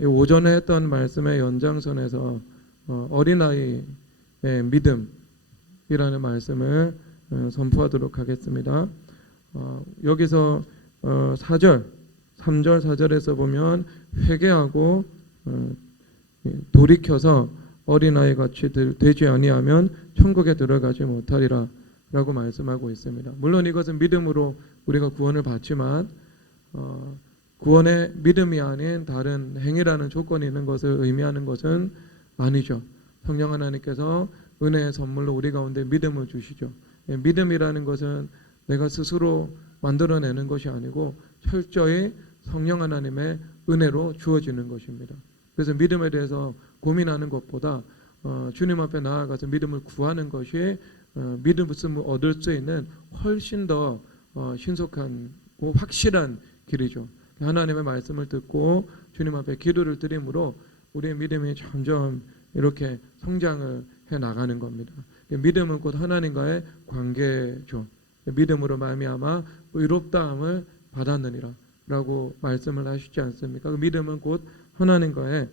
이 오전에 했던 말씀의 연장선에서 어린아이의 믿음이라는 말씀을 선포하도록 하겠습니다. 여기서 4절, 3절, 4절에서 보면 회개하고 돌이켜서 어린아이 같이 되지 아니하면 천국에 들어가지 못하리라 라고 말씀하고 있습니다. 물론 이것은 믿음으로 우리가 구원을 받지만 구원의 믿음이 아닌 다른 행위라는 조건이 있는 것을 의미하는 것은 아니죠. 성령 하나님께서 은혜의 선물로 우리 가운데 믿음을 주시죠. 믿음이라는 것은 내가 스스로 만들어내는 것이 아니고 철저히 성령 하나님의 은혜로 주어지는 것입니다. 그래서 믿음에 대해서 고민하는 것보다 주님 앞에 나아가서 믿음을 구하는 것이 믿음을 얻을 수 있는 훨씬 더 신속한 확실한 길이죠. 하나님의 말씀을 듣고 주님 앞에 기도를 드림으로 우리의 믿음이 점점 이렇게 성장을 해 나가는 겁니다. 믿음은 곧 하나님과의 관계죠. 믿음으로 말미암아 의롭다함을 받았느니라 라고 말씀을 하시지 않습니까? 그 믿음은 곧 하나님과의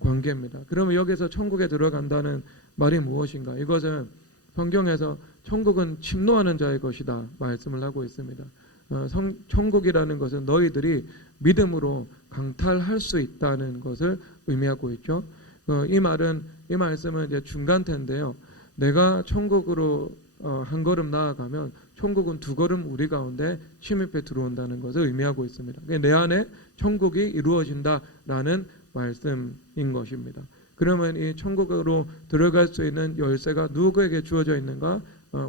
관계입니다. 그러면 여기서 천국에 들어간다는 말이 무엇인가? 이것은 성경에서 천국은 침노하는 자의 것이다 말씀을 하고 있습니다. 천국이라는 것은 너희들이 믿음으로 강탈할 수 있다는 것을 의미하고 있죠. 이 말씀은 이제 중간태인데요. 내가 천국으로 한 걸음 나아가면 천국은 두 걸음 우리 가운데 침입해 들어온다는 것을 의미하고 있습니다. 내 안에 천국이 이루어진다라는 말씀인 것입니다. 그러면 이 천국으로 들어갈 수 있는 열쇠가 누구에게 주어져 있는가?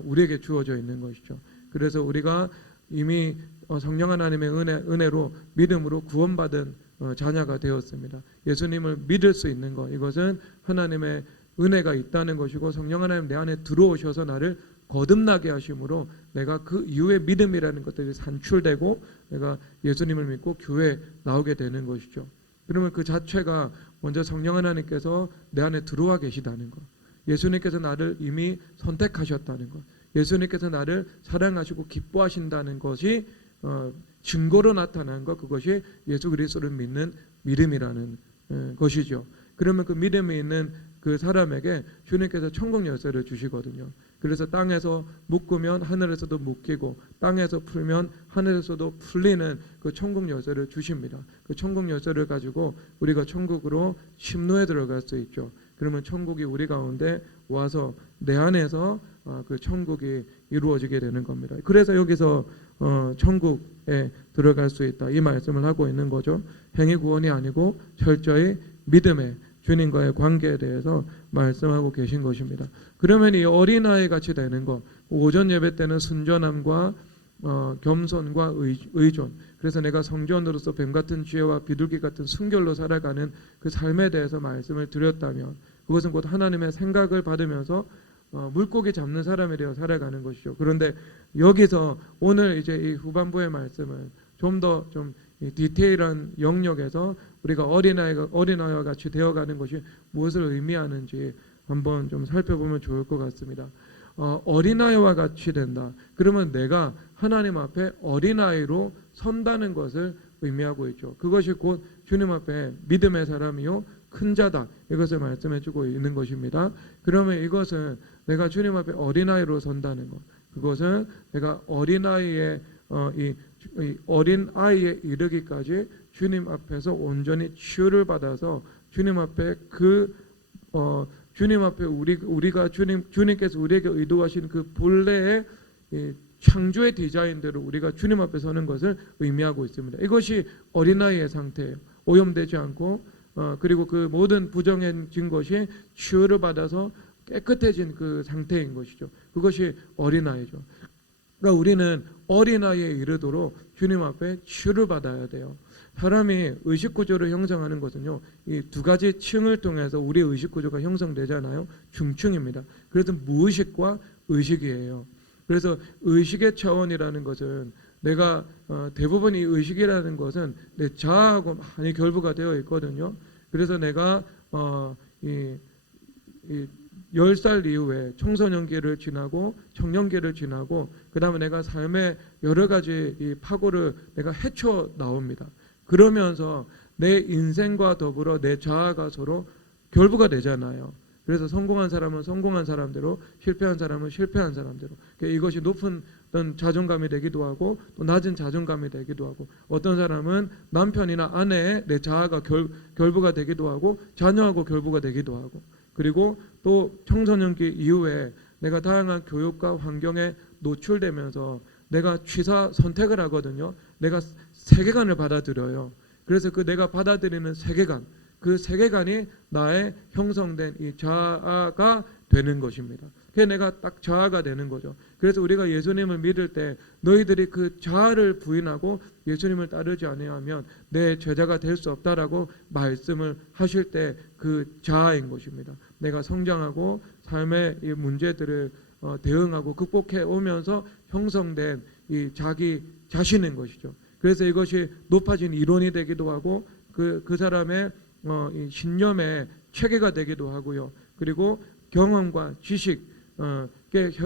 우리에게 주어져 있는 것이죠. 그래서 우리가 이미 성령 하나님의 은혜로 믿음으로 구원받은 자녀가 되었습니다. 예수님을 믿을 수 있는 것, 이것은 하나님의 은혜가 있다는 것이고 성령 하나님 내 안에 들어오셔서 나를 거듭나게 하심으로 내가 그 이후에 믿음이라는 것들이 산출되고 내가 예수님을 믿고 교회에 나오게 되는 것이죠. 그러면 그 자체가 먼저 성령 하나님께서 내 안에 들어와 계시다는 것, 예수님께서 나를 이미 선택하셨다는 것, 예수님께서 나를 사랑하시고 기뻐하신다는 것이 증거로 나타난 것, 그것이 예수 그리스도를 믿는 믿음이라는 것이죠. 그러면 그 믿음이 있는 그 사람에게 주님께서 천국 열쇠를 주시거든요. 그래서 땅에서 묶으면 하늘에서도 묶이고 땅에서 풀면 하늘에서도 풀리는 그 천국 열쇠를 주십니다. 그 천국 열쇠를 가지고 우리가 천국으로 침노에 들어갈 수 있죠. 그러면 천국이 우리 가운데 와서 내 안에서 그 천국이 이루어지게 되는 겁니다. 그래서 여기서 천국에 들어갈 수 있다 이 말씀을 하고 있는 거죠. 행위 구원이 아니고 철저히 믿음의 주님과의 관계에 대해서 말씀하고 계신 것입니다. 그러면 이 어린아이 같이 되는 것, 오전 예배 때는 순전함과 겸손과 의존, 그래서 내가 성전으로서 뱀같은 지혜와 비둘기 같은 순결로 살아가는 그 삶에 대해서 말씀을 드렸다면 그것은 곧 하나님의 생각을 받으면서 물고기 잡는 사람에 되어 살아가는 것이죠. 그런데 여기서 오늘 이제 이 후반부의 말씀은 좀 더 좀 디테일한 영역에서 우리가 어린아이와 같이 되어가는 것이 무엇을 의미하는지 한번 좀 살펴보면 좋을 것 같습니다. 어린아이와 같이 된다. 그러면 내가 하나님 앞에 어린아이로 선다는 것을 의미하고 있죠. 그것이 곧 주님 앞에 믿음의 사람이요 큰 자다. 이것을 말씀해주고 있는 것입니다. 그러면 이것은 내가 주님 앞에 어린아이로 선다는 것. 그것은 내가 어린아이의 이 어린아이에 이르기까지 주님 앞에서 온전히 치유를 받아서 주님 앞에 주님 앞에 우리가 주님께서 우리에게 의도하신 그 본래의 창조의 디자인대로 우리가 주님 앞에 서는 것을 의미하고 있습니다. 이것이 어린아이의 상태예요. 오염되지 않고 그리고 그 모든 부정해진 것이 치유를 받아서 깨끗해진 그 상태인 것이죠. 그것이 어린아이죠. 그러니까 우리는 어린아이에 이르도록 주님 앞에 치유를 받아야 돼요. 사람이 의식구조를 형성하는 것은요, 이 두 가지 층을 통해서 우리의 의식구조가 형성되잖아요. 중층입니다. 그래서 무의식과 의식이에요. 그래서 의식의 차원이라는 것은 내가 대부분 이 의식이라는 것은 내 자아하고 많이 결부가 되어 있거든요. 그래서 내가 10살 이후에 청소년기를 지나고 청년기를 지나고 그 다음에 내가 삶의 여러 가지 이 파고를 내가 헤쳐 나옵니다. 그러면서 내 인생과 더불어 내 자아가 서로 결부가 되잖아요. 그래서 성공한 사람은 성공한 사람대로, 실패한 사람은 실패한 사람대로, 이것이 높은 어떤 자존감이 되기도 하고 또 낮은 자존감이 되기도 하고, 어떤 사람은 남편이나 아내의 내 자아가 결부가 되기도 하고 자녀하고 결부가 되기도 하고, 그리고 또 청소년기 이후에 내가 다양한 교육과 환경에 노출되면서 내가 취사 선택을 하거든요. 내가 세계관을 받아들여요. 그래서 그 내가 받아들이는 세계관, 그 세계관이 나의 형성된 이 자아가 되는 것입니다. 그게 내가 딱 자아가 되는 거죠. 그래서 우리가 예수님을 믿을 때 너희들이 그 자아를 부인하고 예수님을 따르지 아니하면 내 제자가 될 수 없다라고 말씀을 하실 때 그 자아인 것입니다. 내가 성장하고 삶의 이 문제들을 대응하고 극복해 오면서 형성된 이 자기 자신인 것이죠. 그래서 이것이 높아진 이론이 되기도 하고 그 사람의 이 신념의 체계가 되기도 하고요. 그리고 경험과 지식에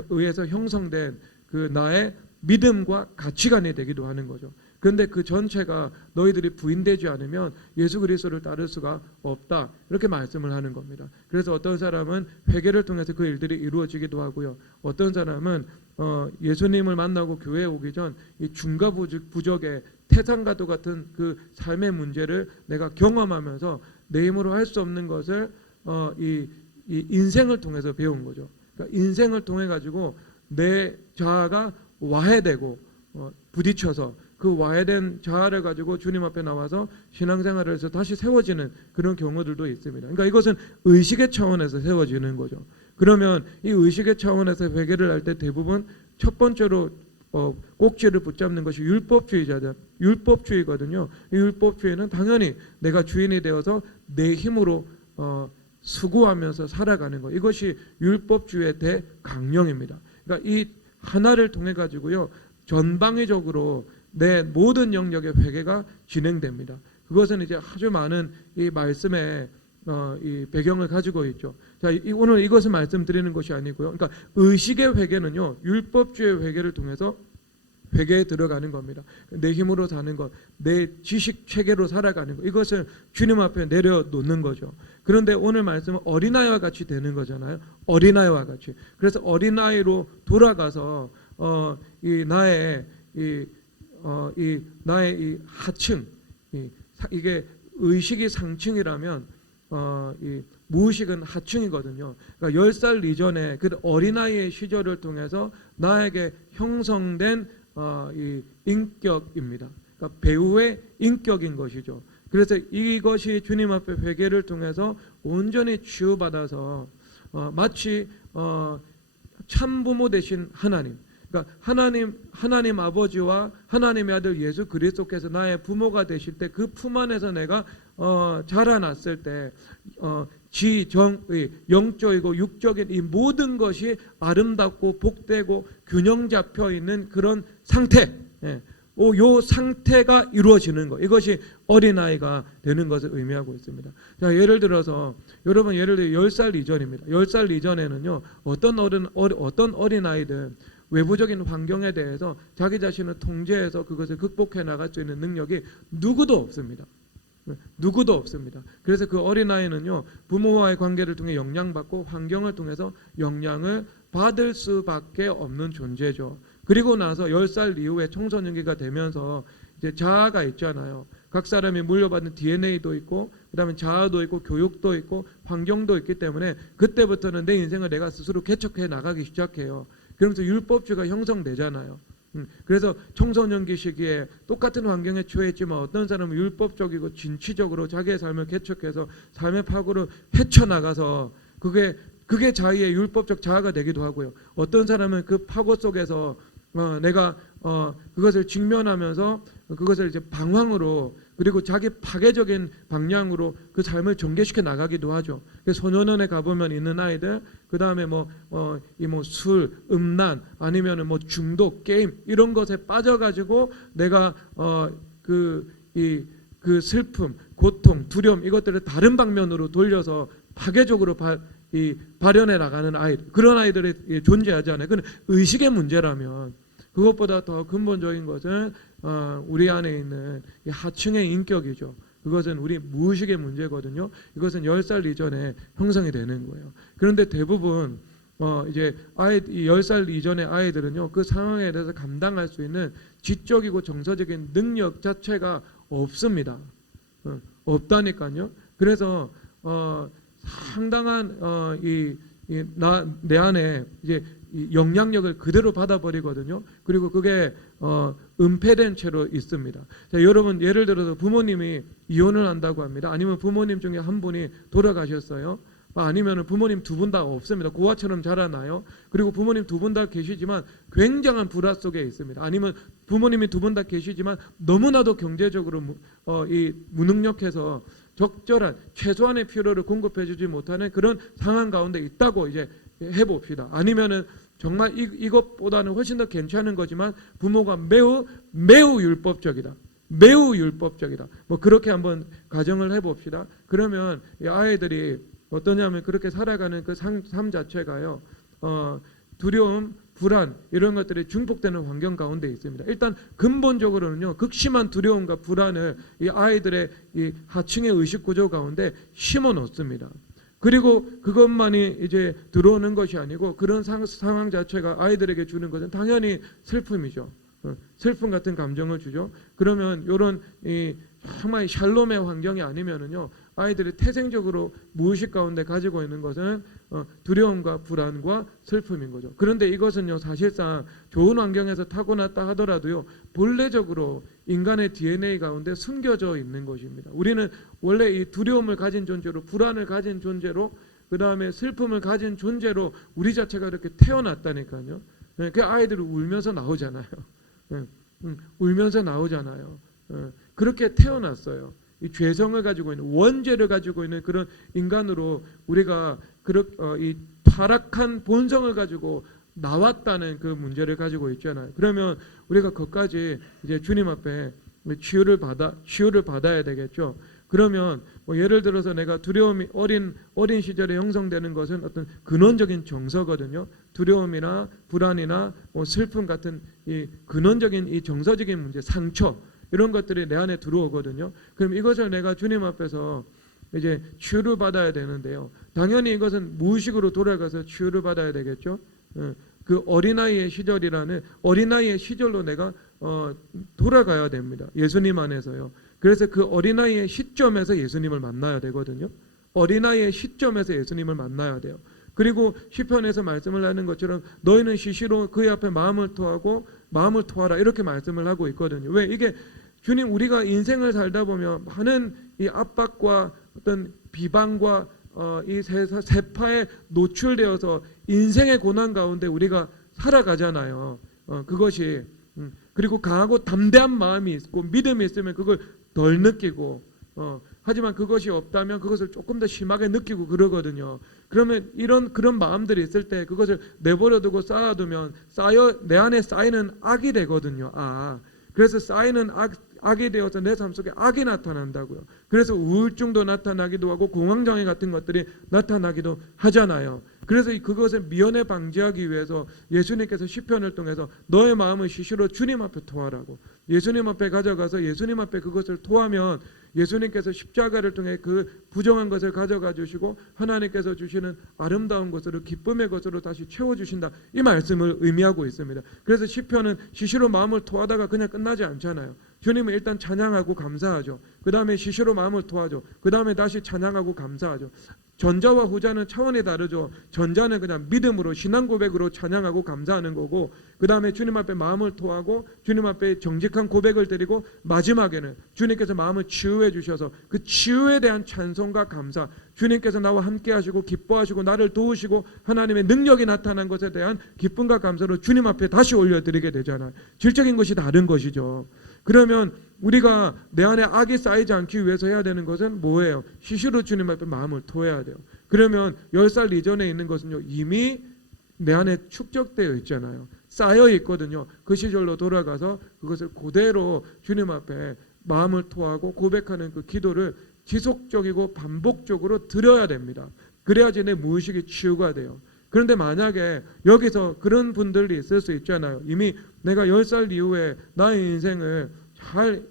의해서 형성된 그 나의 믿음과 가치관이 되기도 하는 거죠. 그런데 그 전체가 너희들이 부인되지 않으면 예수 그리스도를 따를 수가 없다, 이렇게 말씀을 하는 겁니다. 그래서 어떤 사람은 회개를 통해서 그 일들이 이루어지기도 하고요. 어떤 사람은 예수님을 만나고 교회에 오기 전 이 중과 부적의 태산과도 같은 그 삶의 문제를 내가 경험하면서 내 힘으로 할 수 없는 것을 이 인생을 통해서 배운 거죠. 그러니까 인생을 통해 가지고 내 자아가 와해되고 부딪혀서 그 와해된 자아를 가지고 주님 앞에 나와서 신앙생활을 해서 다시 세워지는 그런 경우들도 있습니다. 그러니까 이것은 의식의 차원에서 세워지는 거죠. 그러면 이 의식의 차원에서 회개를 할 때 대부분 첫 번째로 꼭지를 붙잡는 것이 율법주의거든요. 이 율법주의는 당연히 내가 주인이 되어서 내 힘으로 수고하면서 살아가는 것, 이것이 율법주의의 대강령입니다. 그러니까 이 하나를 통해 가지고요 전방위적으로 내 모든 영역의 회개가 진행됩니다. 그것은 이제 아주 많은 이 말씀의 이 배경을 가지고 있죠. 자, 오늘 이것을 말씀드리는 것이 아니고요. 그러니까 의식의 회개는요 율법주의 회개를 통해서 회개에 들어가는 겁니다. 내 힘으로 사는 것, 내 지식 체계로 살아가는 것, 이것을 주님 앞에 내려놓는 거죠. 그런데 오늘 말씀은 어린아이와 같이 되는 거잖아요. 어린아이와 같이. 그래서 어린아이로 돌아가서 이 나의 하층, 이게 의식이 상층이라면 이 무의식은 하층이거든요. 그러니까 10살 이전에 그 어린아이의 시절을 통해서 나에게 형성된 이 인격입니다. 그러니까 배우의 인격인 것이죠. 그래서 이것이 주님 앞에 회개를 통해서 온전히 치유받아서 마치 참부모 되신 하나님, 그러니까 하나님 아버지와 하나님의 아들 예수 그리스도께서 나의 부모가 되실 때 그 품 안에서 내가 자라났을 때 지정의 영적이고 육적인 이 모든 것이 아름답고 복되고 균형 잡혀 있는 그런 상태, 요 상태가 이루어지는 것, 이것이 어린아이가 되는 것을 의미하고 있습니다. 자, 예를 들어서 여러분, 예를 들어 10살 이전입니다. 10살 이전에는요 어떤 어린아이든 외부적인 환경에 대해서 자기 자신을 통제해서 그것을 극복해 나갈 수 있는 능력이 누구도 없습니다. 누구도 없습니다. 그래서 그 어린아이는요 부모와의 관계를 통해 영향받고 환경을 통해서 영향을 받을 수밖에 없는 존재죠. 그리고 나서 10살 이후에 청소년기가 되면서 이제 자아가 있잖아요. 각 사람이 물려받는 DNA도 있고 그다음에 자아도 있고 교육도 있고 환경도 있기 때문에 그때부터는 내 인생을 내가 스스로 개척해 나가기 시작해요. 그러면서 율법주의가 형성되잖아요. 그래서 청소년기 시기에 똑같은 환경에 처했지만 어떤 사람은 율법적이고 진취적으로 자기의 삶을 개척해서 삶의 파고를 헤쳐나가서 그게 자기의 율법적 자아가 되기도 하고요. 어떤 사람은 그 파고 속에서 내가 그것을 직면하면서 그것을 이제 방황으로 그리고 자기 파괴적인 방향으로 그 삶을 전개시켜 나가기도 하죠. 소년원에 가보면 있는 아이들, 그 다음에 술, 음란, 아니면은 중독, 게임 이런 것에 빠져가지고 내가 그 슬픔, 고통, 두려움 이것들을 다른 방면으로 돌려서 파괴적으로 발현해 나가는 아이들, 그런 아이들이 존재하지 않아요. 그건 의식의 문제라면 그것보다 더 근본적인 것은 우리 안에 있는 이 하층의 인격이죠. 그것은 우리 무의식의 문제거든요. 이것은 10살 이전에 형성이 되는 거예요. 그런데 대부분 이제 이 10살 이전의 아이들은요, 그 상황에 대해서 감당할 수 있는 지적이고 정서적인 능력 자체가 없습니다. 없다니까요. 그래서 상당한 내 안에 이제 이 영향력을 그대로 받아버리거든요. 그리고 그게 은폐된 채로 있습니다. 자, 여러분 예를 들어서 부모님이 이혼을 한다고 합니다. 아니면 부모님 중에 한 분이 돌아가셨어요. 아니면 부모님 두 분 다 없습니다. 고아처럼 자라나요. 그리고 부모님 두 분 다 계시지만 굉장한 불화 속에 있습니다. 아니면 부모님이 두 분 다 계시지만 너무나도 경제적으로 무능력해서 적절한 최소한의 필요를 공급해주지 못하는 그런 상황 가운데 있다고 이제 해봅시다. 아니면은 정말 이것보다는 훨씬 더 괜찮은 거지만 부모가 매우 율법적이다. 매우 율법적이다. 뭐 그렇게 한번 가정을 해봅시다. 그러면 이 아이들이 어떠냐면 그렇게 살아가는 그 삶 자체가요, 두려움, 불안 이런 것들이 중복되는 환경 가운데 있습니다. 일단 근본적으로는요, 극심한 두려움과 불안을 이 아이들의 이 하층의 의식 구조 가운데 심어 놓습니다. 그리고 그것만이 이제 들어오는 것이 아니고 그런 상황 자체가 아이들에게 주는 것은 당연히 슬픔이죠. 슬픔 같은 감정을 주죠. 그러면 이런 정말 샬롬의 환경이 아니면은요, 아이들이 태생적으로 무의식 가운데 가지고 있는 것은 두려움과 불안과 슬픔인 거죠. 그런데 이것은요, 사실상 좋은 환경에서 타고났다 하더라도요, 본래적으로 인간의 DNA 가운데 숨겨져 있는 것입니다. 우리는 원래 이 두려움을 가진 존재로, 불안을 가진 존재로, 그 다음에 슬픔을 가진 존재로 우리 자체가 이렇게 태어났다니까요. 그 아이들이 울면서 나오잖아요. 울면서 나오잖아요. 그렇게 태어났어요. 이 죄성을 가지고 있는, 원죄를 가지고 있는 그런 인간으로 우리가 이 타락한 본성을 가지고 나왔다는 그 문제를 가지고 있잖아요. 그러면 우리가 그것까지 이제 주님 앞에 치유를 받아야 되겠죠. 그러면 뭐 예를 들어서 내가 두려움이 어린 시절에 형성되는 것은 어떤 근원적인 정서거든요. 두려움이나 불안이나 뭐 슬픔 같은 이 근원적인 이 정서적인 문제, 상처 이런 것들이 내 안에 들어오거든요. 그럼 이것을 내가 주님 앞에서 이제 치유를 받아야 되는데요. 당연히 이것은 무의식으로 돌아가서 치유를 받아야 되겠죠. 그 어린아이의 시절이라는 어린아이의 시절로 내가 돌아가야 됩니다. 예수님 안에서요. 그래서 그 어린아이의 시점에서 예수님을 만나야 되거든요. 어린아이의 시점에서 예수님을 만나야 돼요. 그리고 시편에서 말씀을 하는 것처럼 너희는 시시로 그의 앞에 마음을 토하라 이렇게 말씀을 하고 있거든요. 왜? 이게 주님, 우리가 인생을 살다 보면 많은 이 압박과 어떤 비방과 이 세파에 노출되어서 인생의 고난 가운데 우리가 살아가잖아요. 그것이 그리고 강하고 담대한 마음이 있고 믿음이 있으면 그걸 덜 느끼고 하지만 그것이 없다면 그것을 조금 더 심하게 느끼고 그러거든요. 그러면 그런 마음들이 있을 때 그것을 내버려두고 쌓아두면 내 안에 쌓이는 악이 되거든요. 그래서 쌓이는 악이 되어서 내 삶 속에 악이 나타난다고요. 그래서 우울증도 나타나기도 하고 공황장애 같은 것들이 나타나기도 하잖아요. 그래서 그것을 미연에 방지하기 위해서 예수님께서 시편을 통해서 너의 마음을 시시로 주님 앞에 토하라고, 예수님 앞에 가져가서 예수님 앞에 그것을 토하면 예수님께서 십자가를 통해 그 부정한 것을 가져가 주시고 하나님께서 주시는 아름다운 것으로, 기쁨의 것으로 다시 채워주신다, 이 말씀을 의미하고 있습니다. 그래서 시편은 시시로 마음을 토하다가 그냥 끝나지 않잖아요. 주님은 일단 찬양하고 감사하죠. 그 다음에 시시로 마음을 토하죠. 그 다음에 다시 찬양하고 감사하죠. 전자와 후자는 차원이 다르죠. 전자는 그냥 믿음으로, 신앙 고백으로 찬양하고 감사하는 거고, 그 다음에 주님 앞에 마음을 토하고 주님 앞에 정직한 고백을 드리고, 마지막에는 주님께서 마음을 치유해 주셔서 그 치유에 대한 찬송과 감사, 주님께서 나와 함께 하시고 기뻐하시고 나를 도우시고 하나님의 능력이 나타난 것에 대한 기쁨과 감사로 주님 앞에 다시 올려드리게 되잖아요. 질적인 것이 다른 것이죠. 그러면 우리가 내 안에 악이 쌓이지 않기 위해서 해야 되는 것은 뭐예요? 시시로 주님 앞에 마음을 토해야 돼요. 그러면 10살 이전에 있는 것은요, 이미 내 안에 축적되어 있잖아요. 쌓여 있거든요. 그 시절로 돌아가서 그것을 그대로 주님 앞에 마음을 토하고 고백하는 그 기도를 지속적이고 반복적으로 드려야 됩니다. 그래야지 내 무의식이 치유가 돼요. 그런데 만약에 여기서 그런 분들이 있을 수 있잖아요. 이미 내가 10살 이후에 나의 인생을 잘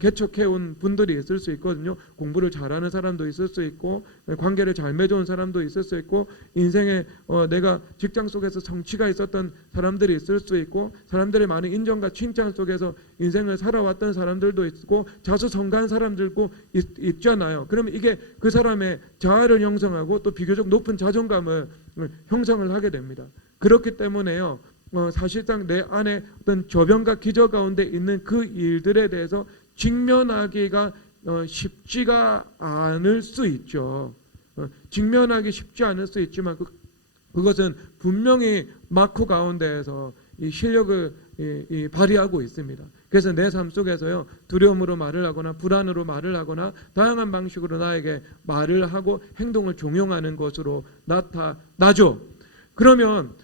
개척해온 분들이 있을 수 있거든요. 공부를 잘하는 사람도 있을 수 있고, 관계를 잘 맺어온 사람도 있을 수 있고, 인생에 내가 직장 속에서 성취가 있었던 사람들이 있을 수 있고, 사람들의 많은 인정과 칭찬 속에서 인생을 살아왔던 사람들도 있고, 자수성가한 사람들도 있잖아요. 그러면 이게 그 사람의 자아를 형성하고 또 비교적 높은 자존감을 형성을 하게 됩니다. 그렇기 때문에요, 사실상 내 안에 어떤 저변과 기저 가운데 있는 그 일들에 대해서 직면하기가 쉽지가 않을 수 있죠. 직면하기 쉽지 않을 수 있지만 그것은 분명히 마코 가운데에서 이 실력을 발휘하고 있습니다. 그래서 내 삶 속에서요, 두려움으로 말을 하거나 불안으로 말을 하거나 다양한 방식으로 나에게 말을 하고 행동을 종용하는 것으로 나타나죠. 그러면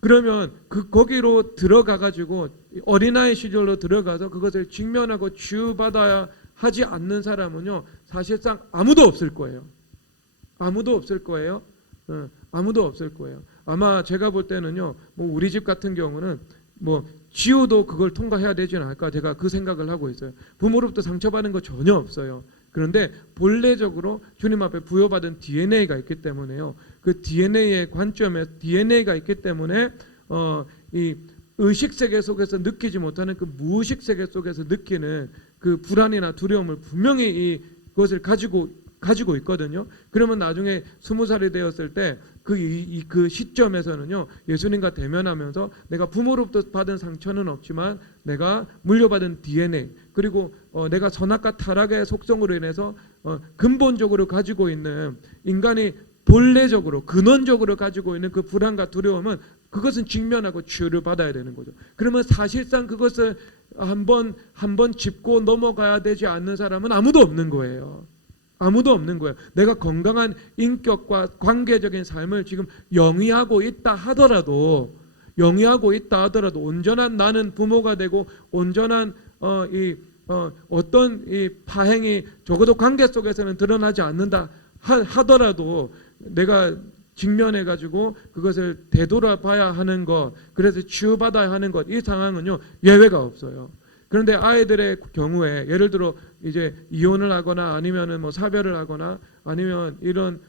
그러면 거기로 들어가 가지고 어린아이 시절로 들어가서 그것을 직면하고 치유받아야 하지 않는 사람은요, 사실상 아무도 없을 거예요. 아무도 없을 거예요. 아무도 없을 거예요. 아마 제가 볼 때는요, 뭐 우리 집 같은 경우는 뭐 지우도 그걸 통과해야 되지 않을까, 제가 그 생각을 하고 있어요. 부모로부터 상처받은 거 전혀 없어요. 그런데 본래적으로 주님 앞에 부여받은 DNA가 있기 때문에요. 그 DNA의 관점에 DNA가 있기 때문에 이 의식 세계 속에서 느끼지 못하는 그 무의식 세계 속에서 느끼는 그 불안이나 두려움을 분명히 이것을 가지고 있거든요. 그러면 나중에 20살이 되었을 때 그 시점에서는요, 예수님과 대면하면서 내가 부모로부터 받은 상처는 없지만 내가 물려받은 DNA, 그리고 내가 선악과 타락의 속성으로 인해서 근본적으로 가지고 있는 인간이 본래적으로 근원적으로 가지고 있는 그 불안과 두려움은, 그것은 직면하고 치유를 받아야 되는 거죠. 그러면 사실상 그것을 한번 짚고 넘어가야 되지 않는 사람은 아무도 없는 거예요. 아무도 없는 거예요. 내가 건강한 인격과 관계적인 삶을 지금 영위하고 있다 하더라도 온전한 나는 부모가 되고 온전한 어떤 이 파행이 적어도 관계 속에서는 드러나지 않는다 하더라도 내가 직면해 가지고 그것을 되돌아봐야 하는 것, 그래서 치유받아야 하는 것, 이 상황은요, 예외가 없어요. 그런데 아이들의 경우에 예를 들어 이제 이혼을 하거나 아니면은 뭐 사별을 하거나 아니면 이런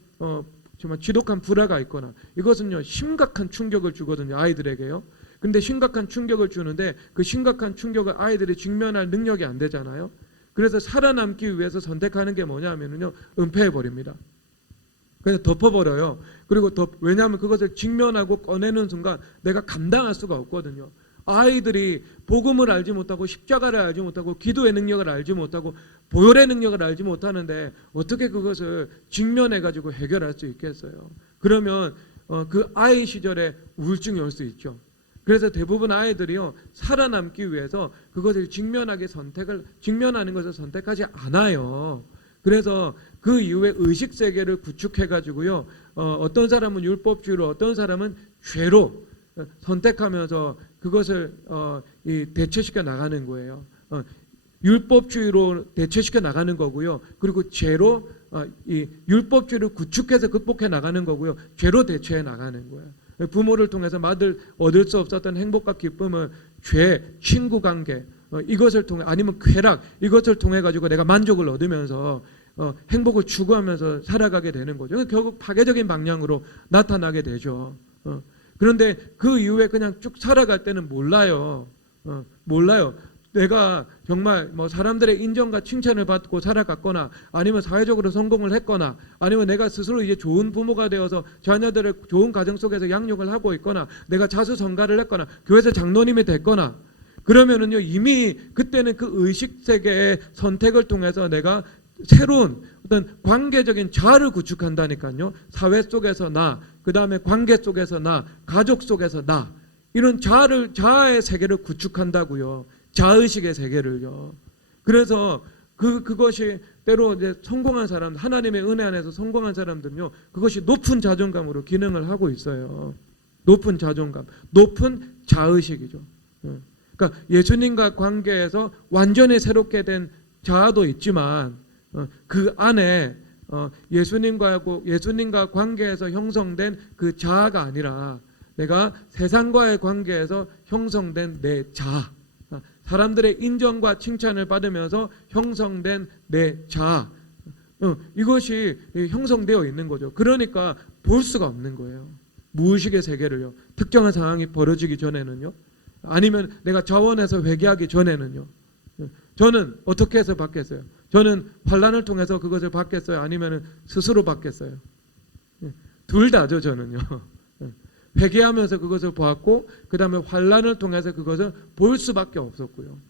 정말 지독한 불화가 있거나, 이것은요 심각한 충격을 주거든요, 아이들에게요. 근데 심각한 충격을 주는데 그 심각한 충격을 아이들이 직면할 능력이 안 되잖아요. 그래서 살아남기 위해서 선택하는 게 뭐냐면요, 은폐해 버립니다. 그래서 덮어버려요. 그리고 왜냐하면 그것을 직면하고 꺼내는 순간 내가 감당할 수가 없거든요. 아이들이 복음을 알지 못하고 십자가를 알지 못하고 기도의 능력을 알지 못하고 보혈의 능력을 알지 못하는데 어떻게 그것을 직면해 가지고 해결할 수 있겠어요? 그러면 그 아이 시절에 우울증이 올 수 있죠. 그래서 대부분 아이들이요, 살아남기 위해서 그것을 직면하는 것을 선택하지 않아요. 그래서 그 이후에 의식 세계를 구축해 가지고요, 어떤 사람은 율법주의로, 어떤 사람은 죄로 선택하면서 그것을 대체시켜 나가는 거예요. 율법주의로 대체시켜 나가는 거고요. 그리고 죄로 이 율법주의를 구축해서 극복해 나가는 거고요. 죄로 대체해 나가는 거예요. 부모를 통해서 얻을 수 없었던 행복과 기쁨을 죄, 친구 관계, 이것을 통해, 아니면 쾌락, 이것을 통해 가지고 내가 만족을 얻으면서 행복을 추구하면서 살아가게 되는 거죠. 결국 파괴적인 방향으로 나타나게 되죠. 그런데 그 이후에 그냥 쭉 살아갈 때는 몰라요. 내가 정말 뭐 사람들의 인정과 칭찬을 받고 살아갔거나, 아니면 사회적으로 성공을 했거나, 아니면 내가 스스로 이제 좋은 부모가 되어서 자녀들을 좋은 가정 속에서 양육을 하고 있거나, 내가 자수성가를 했거나, 교회에서 장로님이 됐거나, 그러면은요, 이미 그때는 그 의식 세계의 선택을 통해서 내가 새로운 어떤 관계적인 자아를 구축한다니까요. 사회 속에서 나, 그 다음에 관계 속에서 나, 가족 속에서 나, 이런 자아의 세계를 구축한다고요. 자의식의 세계를요. 그래서 그것이 때로 이제 성공한 사람, 하나님의 은혜 안에서 성공한 사람들은요, 그것이 높은 자존감으로 기능을 하고 있어요. 높은 자존감, 높은 자의식이죠. 그러니까 예수님과 관계에서 완전히 새롭게 된 자아도 있지만, 그 안에 예수님과 관계에서 형성된 그 자아가 아니라 내가 세상과의 관계에서 형성된 내 자아, 사람들의 인정과 칭찬을 받으면서 형성된 내 자아, 이것이 형성되어 있는 거죠. 그러니까 볼 수가 없는 거예요. 무의식의 세계를요. 특정한 상황이 벌어지기 전에는요. 아니면 내가 자원해서 회개하기 전에는요. 저는 어떻게 해서 받겠어요? 저는 환난을 통해서 그것을 받겠어요? 아니면 스스로 받겠어요? 둘 다죠, 저는요. 회개하면서 그것을 보았고, 그 다음에 환난을 통해서 그것을 볼 수밖에 없었고요.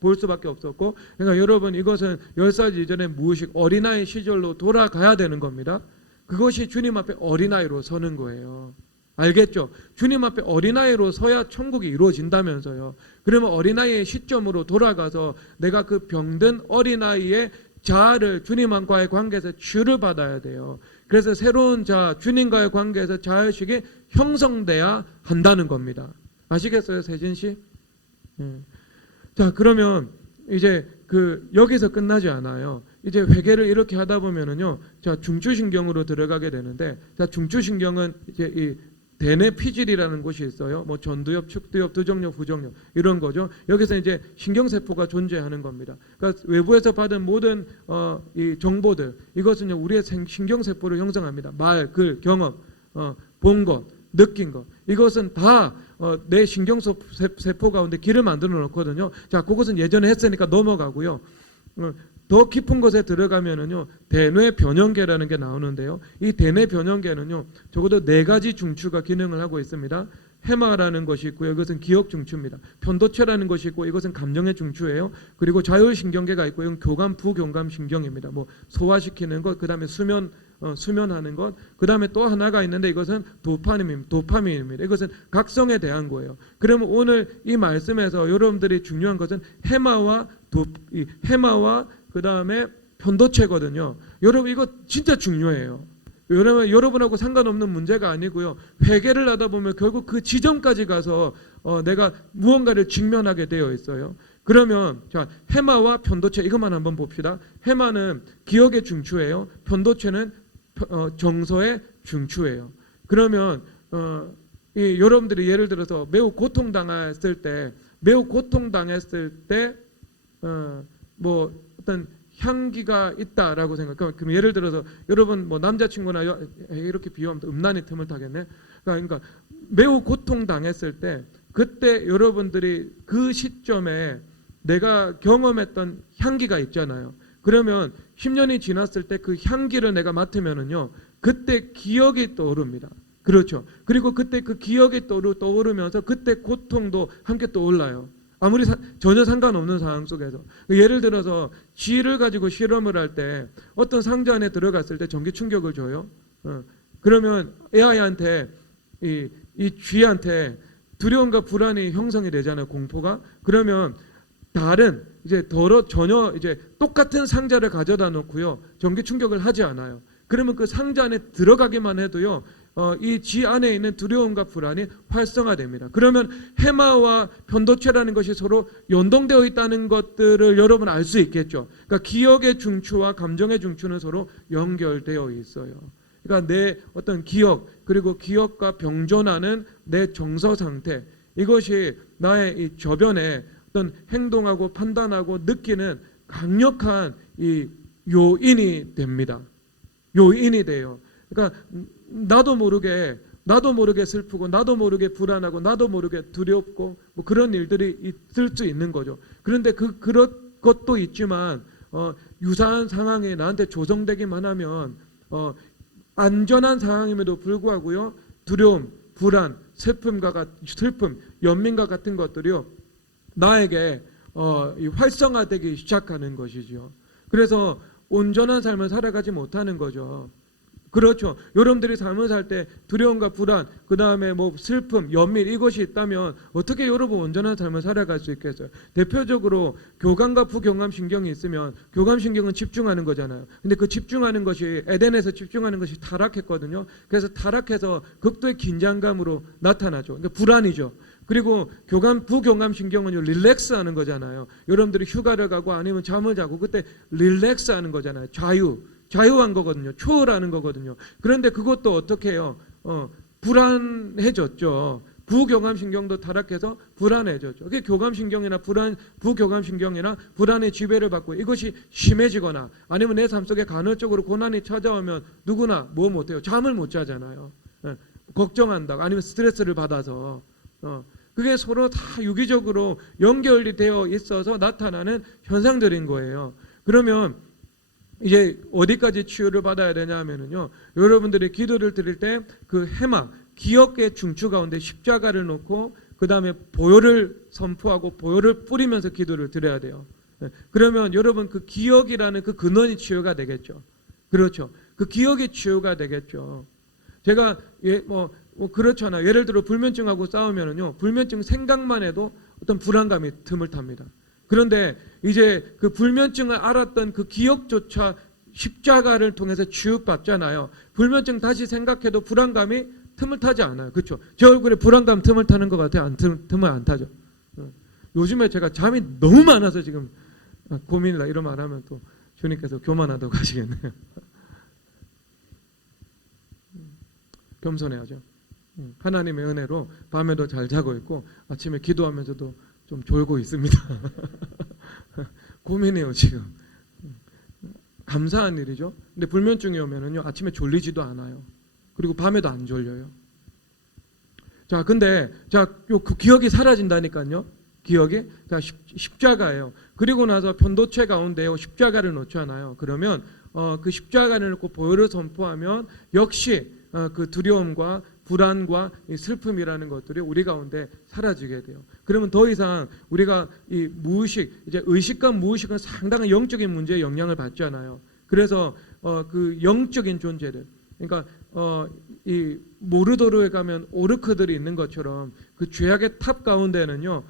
볼 수밖에 없었고, 그러니까 여러분, 이것은 10살 이전의 무의식 어린아이 시절로 돌아가야 되는 겁니다. 그것이 주님 앞에 어린아이로 서는 거예요. 알겠죠? 주님 앞에 어린아이로 서야 천국이 이루어진다면서요. 그러면 어린아이의 시점으로 돌아가서 내가 그 병든 어린아이의 자아를 주님과의 관계에서 치유를 받아야 돼요. 그래서 새로운 자아, 주님과의 관계에서 자아의식이 형성돼야 한다는 겁니다. 아시겠어요, 세진 씨? 자, 그러면 이제 여기서 끝나지 않아요. 이제 회개를 이렇게 하다 보면은요, 자, 중추신경으로 들어가게 되는데, 자, 중추신경은 이제 이 대뇌 피질이라는 곳이 있어요. 뭐 전두엽, 축두엽, 두정엽, 부정엽 이런 거죠. 여기서 이제 신경세포가 존재하는 겁니다. 그러니까 외부에서 받은 모든 이 정보들, 이것은 우리의 신경세포를 형성합니다. 말, 글, 경험, 본 것, 느낀 것, 이것은 다 내 신경세포 가운데 길을 만들어 놓거든요. 자, 그것은 예전에 했으니까 넘어가고요. 더 깊은 곳에 들어가면은요, 대뇌 변형계라는 게 나오는데요. 이 대뇌 변형계는요, 적어도 4가지 중추가 기능을 하고 있습니다. 해마라는 것이 있고요. 이것은 기억 중추입니다. 편도체라는 것이 있고, 이것은 감정의 중추예요. 그리고 자율신경계가 있고, 이건 교감, 부교감 신경입니다. 뭐 소화시키는 것, 그 다음에 수면하는 것, 그 다음에 또 하나가 있는데 이것은 도파민입니다. 이것은 각성에 대한 거예요. 그러면 오늘 이 말씀에서 여러분들이 중요한 것은 해마와 그 다음에 편도체거든요. 여러분, 이거 진짜 중요해요. 여러분하고 상관없는 문제가 아니고요. 회개를 하다 보면 결국 그 지점까지 가서 내가 무언가를 직면하게 되어 있어요. 그러면 자, 해마와 편도체 이것만 한번 봅시다. 해마는 기억의 중추예요. 편도체는 정서의 중추예요. 그러면 여러분들이 예를 들어서 매우 고통당했을 때 뭐 어떤 향기가 있다라고 생각해요. 그럼 예를 들어서 여러분 뭐 남자친구나 이렇게 비유하면 음란의 틈을 타겠네. 그러니까 매우 고통당했을 때 그때 여러분들이 그 시점에 내가 경험했던 향기가 있잖아요. 그러면 10년이 지났을 때 그 향기를 내가 맡으면은요, 그때 기억이 떠오릅니다. 그렇죠. 그리고 그때 그 기억이 떠오르면서 그때 고통도 함께 떠올라요. 아무리 전혀 상관없는 상황 속에서. 예를 들어서 쥐를 가지고 실험을 할 때 어떤 상자 안에 들어갔을 때 전기 충격을 줘요. 그러면 AI한테 이 쥐한테 두려움과 불안이 형성이 되잖아요. 공포가. 그러면 달은 이제 전혀 이제 똑같은 상자를 가져다 놓고요, 전기 충격을 하지 않아요. 그러면 그 상자 안에 들어가기만 해도요, 이 쥐 안에 있는 두려움과 불안이 활성화됩니다. 그러면 해마와 편도체라는 것이 서로 연동되어 있다는 것들을 여러분 알 수 있겠죠. 그러니까 기억의 중추와 감정의 중추는 서로 연결되어 있어요. 그러니까 내 어떤 기억, 그리고 기억과 병존하는 내 정서 상태, 이것이 나의 이 저변에 어떤 행동하고 판단하고 느끼는 강력한 이 요인이 됩니다. 요인이 돼요. 그러니까 나도 모르게 슬프고, 나도 모르게 불안하고, 나도 모르게 두렵고, 뭐 그런 일들이 있을 수 있는 거죠. 그런데 그런 것도 있지만 유사한 상황이 나한테 조성되기만 하면 안전한 상황임에도 불구하고요, 두려움, 불안, 슬픔, 연민과 같은 것들이요, 나에게 활성화되기 시작하는 것이죠. 그래서 온전한 삶을 살아가지 못하는 거죠. 그렇죠. 여러분들이 삶을 살 때 두려움과 불안, 그 다음에 뭐 슬픔, 연민, 이것이 있다면 어떻게 여러분 온전한 삶을 살아갈 수 있겠어요? 대표적으로 교감과 부교감 신경이 있으면, 교감 신경은 집중하는 거잖아요. 근데 그 집중하는 것이, 에덴에서 집중하는 것이 타락했거든요. 그래서 타락해서 극도의 긴장감으로 나타나죠. 그러니까 불안이죠. 그리고 부교감 신경은요, 릴렉스하는 거잖아요. 여러분들이 휴가를 가고 아니면 잠을 자고 그때 릴렉스하는 거잖아요. 자유한 거거든요. 초월하는 거거든요. 그런데 그것도 어떻게 해요? 불안해졌죠. 부교감신경도 타락해서 불안해졌죠. 그게 교감신경이나 부교감신경이나 불안의 지배를 받고 이것이 심해지거나 아니면 내 삶 속에 간헐적으로 고난이 찾아오면 누구나 뭐 못해요. 잠을 못 자잖아요. 걱정한다고 아니면 스트레스를 받아서 그게 서로 다 유기적으로 연결이 되어 있어서 나타나는 현상들인 거예요. 그러면 이제 어디까지 치유를 받아야 되냐 하면은요, 여러분들이 기도를 드릴 때 그 해마 기억의 중추 가운데 십자가를 놓고 그 다음에 보혈을 선포하고 보혈을 뿌리면서 기도를 드려야 돼요. 그러면 여러분 그 기억이라는 그 근원이 치유가 되겠죠. 그렇죠. 그 기억이 치유가 되겠죠. 제가 뭐 그렇잖아요. 예를 들어 불면증하고 싸우면은요, 불면증 생각만 해도 어떤 불안감이 틈을 탑니다. 그런데 이제 그 불면증을 알았던 그 기억조차 십자가를 통해서 치유받잖아요. 불면증 다시 생각해도 불안감이 틈을 타지 않아요. 그렇죠? 제 얼굴에 불안감 틈을 타는 것 같아요? 틈을 안 타죠. 요즘에 제가 잠이 너무 많아서 지금 고민이다 이런 말 하면 또 주님께서 교만하다고 하시겠네요. 겸손해야죠. 하나님의 은혜로 밤에도 잘 자고 있고 아침에 기도하면서도 좀 졸고 있습니다. 고민해요 지금. 감사한 일이죠. 근데 불면증이 오면은요 아침에 졸리지도 않아요. 그리고 밤에도 안 졸려요. 자, 근데 그 기억이 사라진다니까요. 기억이 십자가예요. 그리고 나서 편도체 가운데요 십자가를 놓잖아요. 그러면 그 십자가를 놓고 보혈을 선포하면 역시 그 두려움과 불안과 이 슬픔이라는 것들이 우리 가운데 사라지게 돼요. 그러면 더 이상 우리가 이 무의식, 이제 의식과 무의식은 상당한 영적인 문제에 영향을 받잖아요. 그래서 그 영적인 존재들, 그러니까 이 모르도르에 가면 오르크들이 있는 것처럼 그 죄악의 탑 가운데는요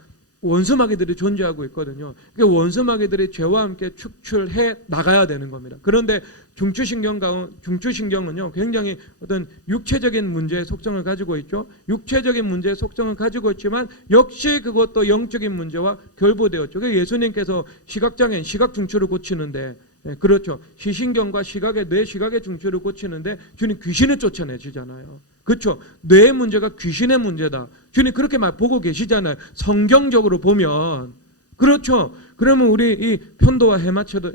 원수마귀들이 존재하고 있거든요. 그러니까 원수마귀들이 죄와 함께 축출해 나가야 되는 겁니다. 그런데 중추신경은요 굉장히 어떤 육체적인 문제의 속성을 가지고 있죠. 육체적인 문제의 속성을 가지고 있지만 역시 그것도 영적인 문제와 결부되었죠. 그래서 예수님께서 시각장애인 시각중추를 고치는데 그렇죠. 시신경과 시각의 뇌 시각의 중추를 고치는데 주님 귀신을 쫓아내시잖아요. 그렇죠. 뇌의 문제가 귀신의 문제다. 주님 그렇게 막 보고 계시잖아요. 성경적으로 보면 그렇죠. 그러면 우리 이 편도와 해마체도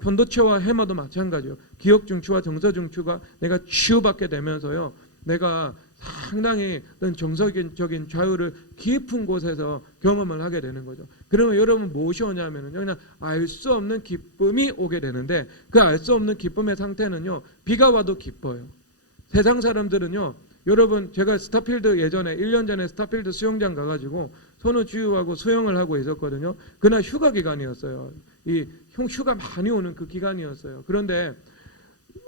편도체와 해마도 마찬가지예요. 기억 중추와 정서 중추가 내가 치유받게 되면서요. 내가 상당히 어떤 정서적인 자유를 깊은 곳에서 경험을 하게 되는 거죠. 그러면 여러분 무엇이 오냐면요, 그냥 알 수 없는 기쁨이 오게 되는데 그 알 수 없는 기쁨의 상태는요, 비가 와도 기뻐요. 세상 사람들은요, 여러분 제가 스타필드 예전에 1년 전에 스타필드 수영장 가가지고 손우주유하고 수영을 하고 있었거든요. 그날 휴가 기간이었어요. 이 휴가 많이 오는 그 기간이었어요. 그런데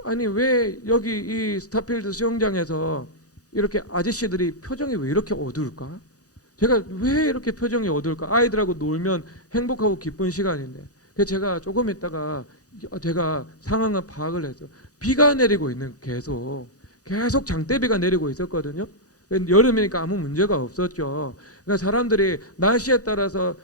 아니 왜 여기 이 스타필드 수영장에서 이렇게 아저씨들이 표정이 왜 이렇게 어두울까? 제가 왜 이렇게 표정이 어두울까? 아이들하고 놀면 행복하고 기쁜 시간인데. 그래서 제가 조금 있다가 제가 상황을 파악을 했어요. 비가 내리고 있는 계속 장대비가 내리고 있었거든요. 여름이니까 아무 문제가 없었죠. 그러니까 사람들이 날씨에 따라서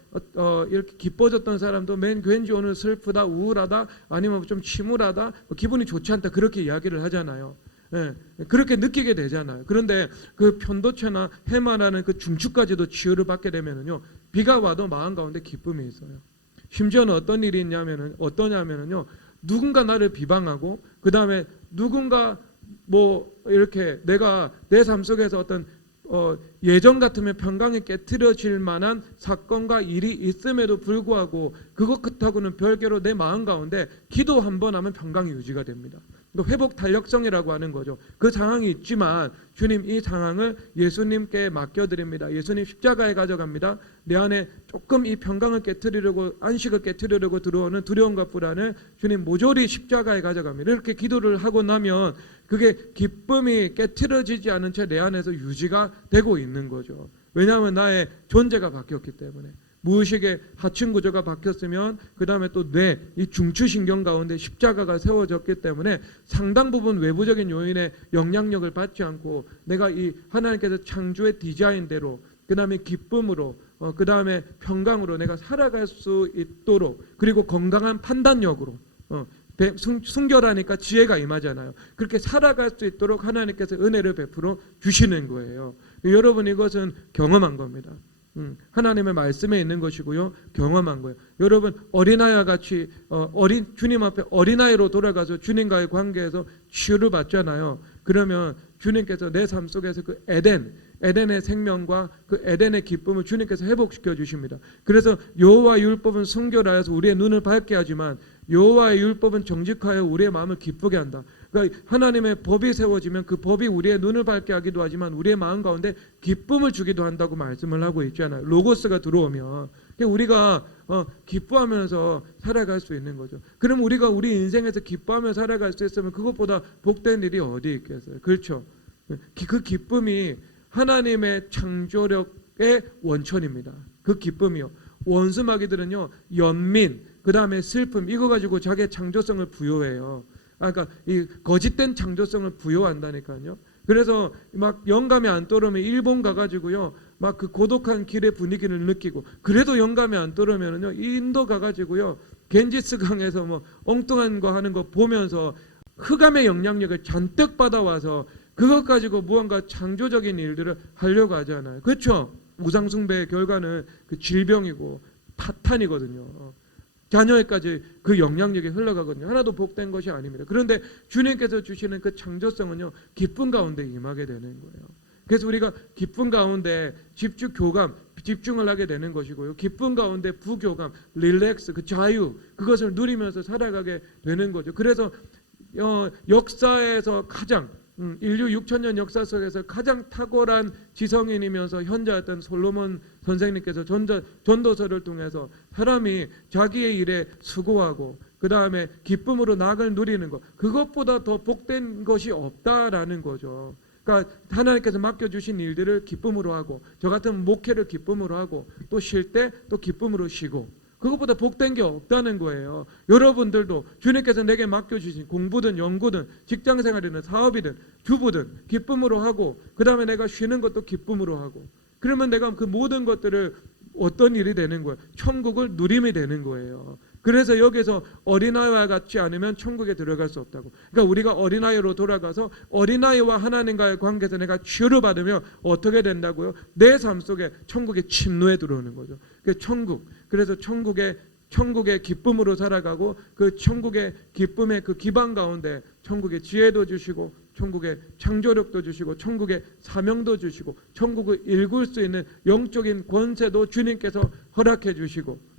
이렇게 기뻐졌던 사람도 왠지 오늘 슬프다, 우울하다, 아니면 좀 침울하다, 기분이 좋지 않다 그렇게 이야기를 하잖아요. 예, 그렇게 느끼게 되잖아요. 그런데 그 편도체나 해마라는 그 중추까지도 치유를 받게 되면은요, 비가 와도 마음 가운데 기쁨이 있어요. 심지어는 어떤 일이 어떠냐면은요, 누군가 나를 비방하고 그 다음에 누군가 뭐 이렇게 내가 내 삶 속에서 어떤 예전 같으면 평강이 깨트려질 만한 사건과 일이 있음에도 불구하고 그것하고는 별개로 내 마음 가운데 기도 한 번 하면 평강이 유지가 됩니다. 회복 탄력성이라고 하는 거죠. 그 상황이 있지만 주님 이 상황을 예수님께 맡겨드립니다. 예수님 십자가에 가져갑니다. 내 안에 조금 이 평강을 깨트리려고 안식을 깨트리려고 들어오는 두려움과 불안을 주님 모조리 십자가에 가져갑니다. 이렇게 기도를 하고 나면 그게 기쁨이 깨트려지지 않은 채 내 안에서 유지가 되고 있는 거죠. 왜냐하면 나의 존재가 바뀌었기 때문에. 무의식의 하층 구조가 바뀌었으면 그 다음에 또 뇌, 이 중추신경 가운데 십자가가 세워졌기 때문에 상당 부분 외부적인 요인의 영향력을 받지 않고 내가 이 하나님께서 창조의 디자인대로 그 다음에 기쁨으로 그 다음에 평강으로 내가 살아갈 수 있도록 그리고 건강한 판단력으로 순결하니까 지혜가 임하잖아요. 그렇게 살아갈 수 있도록 하나님께서 은혜를 베풀어 주시는 거예요. 여러분 이것은 경험한 겁니다. 하나님의 말씀에 있는 것이고요. 경험한 거예요. 여러분 어린아이와 같이 주님 앞에 어린아이로 돌아가서 주님과의 관계에서 치유를 받잖아요. 그러면 주님께서 내 삶 속에서 그 에덴의 생명과 그 에덴의 기쁨을 주님께서 회복시켜 주십니다. 그래서 여호와의 율법은 순결하여서 우리의 눈을 밝게 하지만 여호와의 율법은 정직하여 우리의 마음을 기쁘게 한다. 그러니까 하나님의 법이 세워지면 그 법이 우리의 눈을 밝게 하기도 하지만 우리의 마음 가운데 기쁨을 주기도 한다고 말씀을 하고 있잖아요. 로고스가 들어오면 우리가 기뻐하면서 살아갈 수 있는 거죠. 그럼 우리가 우리 인생에서 기뻐하며 살아갈 수 있으면 그것보다 복된 일이 어디 있겠어요? 그렇죠. 그 기쁨이 하나님의 창조력의 원천입니다. 그 기쁨이요. 원수마귀들은요, 연민, 그 다음에 슬픔, 이거 가지고 자기의 창조성을 부여해요. 그러니까 이 거짓된 창조성을 부여한다니까요. 그래서 막 영감이 안 떠오르면 일본 가가지고요, 막 그 고독한 길의 분위기를 느끼고, 그래도 영감이 안 떠오르면은요, 인도 가가지고요, 겐지스 강에서 뭐 엉뚱한 거 하는 거 보면서 흑암의 영향력을 잔뜩 받아와서 그것 가지고 무언가 창조적인 일들을 하려고 하잖아요. 그렇죠? 우상숭배의 결과는 그 질병이고 파탄이거든요. 자녀에까지 그 영향력이 흘러가거든요. 하나도 복된 것이 아닙니다. 그런데 주님께서 주시는 그 창조성은요, 기쁨 가운데 임하게 되는 거예요. 그래서 우리가 기쁨 가운데 집중을 하게 되는 것이고요. 기쁨 가운데 부교감, 릴렉스, 그 자유, 그것을 누리면서 살아가게 되는 거죠. 그래서 역사에서 가장 인류 6천년 역사 속에서 가장 탁월한 지성인이면서 현자였던 솔로몬 선생님께서 전도서를 통해서 사람이 자기의 일에 수고하고 그 다음에 기쁨으로 낙을 누리는 것, 그것보다 더 복된 것이 없다라는 거죠. 그러니까 하나님께서 맡겨주신 일들을 기쁨으로 하고, 저 같은 목회를 기쁨으로 하고, 또 쉴 때 또 기쁨으로 쉬고, 그것보다 복된 게 없다는 거예요. 여러분들도 주님께서 내게 맡겨주신 공부든 연구든 직장생활이든 사업이든 주부든 기쁨으로 하고, 그 다음에 내가 쉬는 것도 기쁨으로 하고, 그러면 내가 그 모든 것들을 어떤 일이 되는 거예요? 천국을 누림이 되는 거예요. 그래서 여기서 어린아이와 같지 않으면 천국에 들어갈 수 없다고. 그러니까 우리가 어린아이로 돌아가서 어린아이와 하나님과의 관계에서 내가 치유를 받으면 어떻게 된다고요? 내 삶 속에 천국의 침노에 들어오는 거죠. 천국. 그래서 천국의 기쁨으로 살아가고, 그 천국의 기쁨의 그 기반 가운데 천국의 지혜도 주시고, 천국의 창조력도 주시고, 천국의 사명도 주시고, 천국을 일굴 수 있는 영적인 권세도 주님께서 허락해 주시고,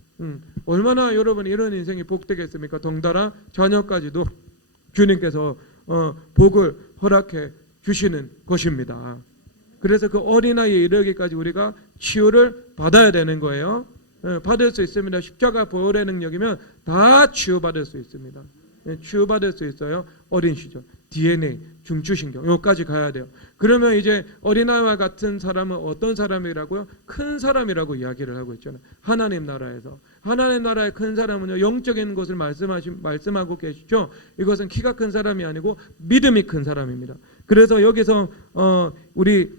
얼마나 여러분 이런 인생이 복되겠습니까? 덩달아 자녀까지도 주님께서 복을 허락해 주시는 것입니다. 그래서 그 어린아이에 이르기까지 우리가 치유를 받아야 되는 거예요. 받을 수 있습니다. 십자가 보혈의 능력이면 다 치유받을 수 있습니다. 치유받을 수 있어요. 어린 시절 DNA, 중추신경 여기까지 가야 돼요. 그러면 이제 어린아이와 같은 사람은 어떤 사람이라고요? 큰 사람이라고 이야기를 하고 있잖아요. 하나님 나라에서. 하나님 나라의 큰 사람은요, 영적인 것을 말씀하고 계시죠. 이것은 키가 큰 사람이 아니고 믿음이 큰 사람입니다. 그래서 여기서 우리